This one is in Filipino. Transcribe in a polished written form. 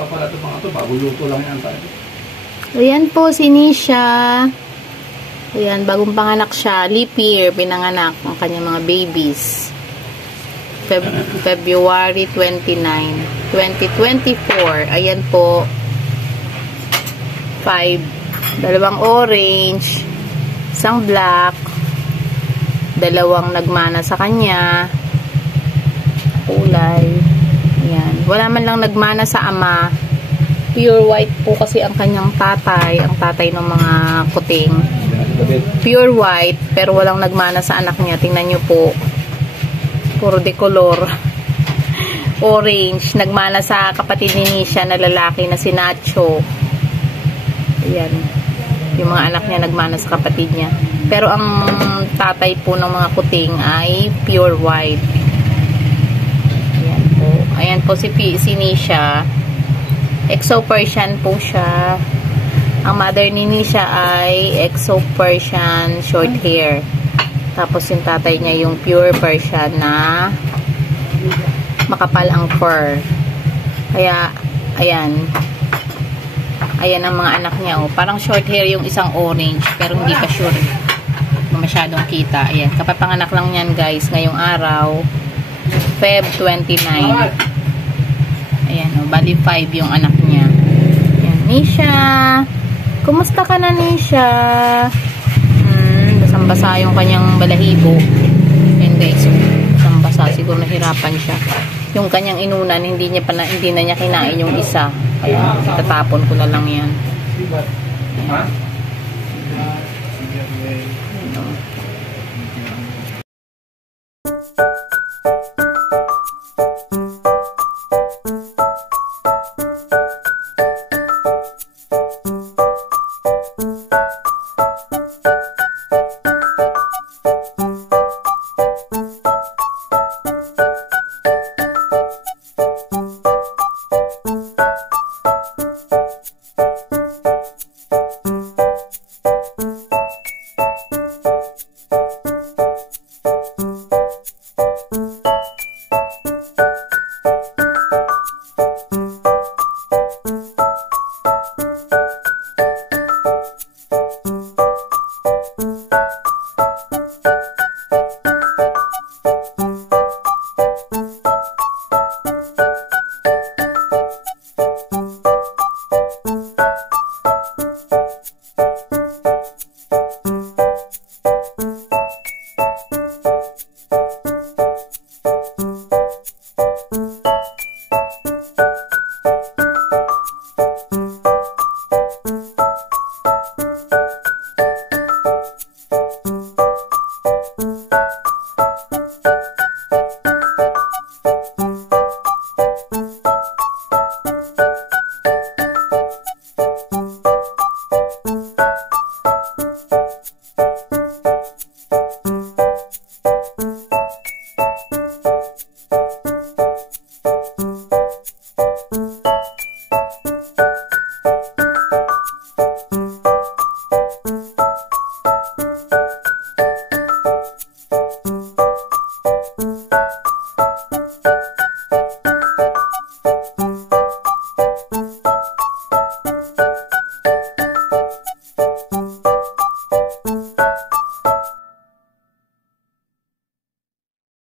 pa pala ito mga ito. Bago luto lang yan tayo. Ayan po si Nisha. Ayan, bagong panganak siya. Leap year, pinanganak ang kanyang mga babies. February 29, 2024. Ayan po. 5. Dalawang orange. Isang black. Dalawang nagmana sa kanya. Kulay. Ayan. Wala man lang nagmana sa ama. Pure white po kasi ang kanyang tatay. Ang tatay ng mga kuting. Pure white. Pero walang nagmana sa anak niya. Tingnan nyo po. Puro decolor. Orange. Nagmana sa kapatid ni Nisha na lalaki na si Nacho. Ayan. Yung mga anak niya nagmana sa kapatid niya. Pero ang tatay po ng mga kuting ay pure white. Ayan po. Ayan po si Nisha. Exo Persian po siya. Ang mother ni Nisha ay Exo Persian short hair. Tapos yung tatay niya yung pure Persian na makapal ang fur. Kaya, ayan. Ayan ang mga anak niya. Oh. Parang short hair yung isang orange. Pero hindi pa sure. Masyadong kita. Ayan. Kapapanganak lang yan guys. Ngayong araw. Feb 29. Ayan. Oh. Bali 5 yung anak niya. Ayan. Nisha. Kumusta ka na, Nisha? Basang-basa yung kanyang balahibo. Ayan guys. Basang-basa. Siguro nahirapan siya. Yung kanyang inunan, hindi na niya kinain yung isa. Kaya itatapon ko na lang yan. Ayan.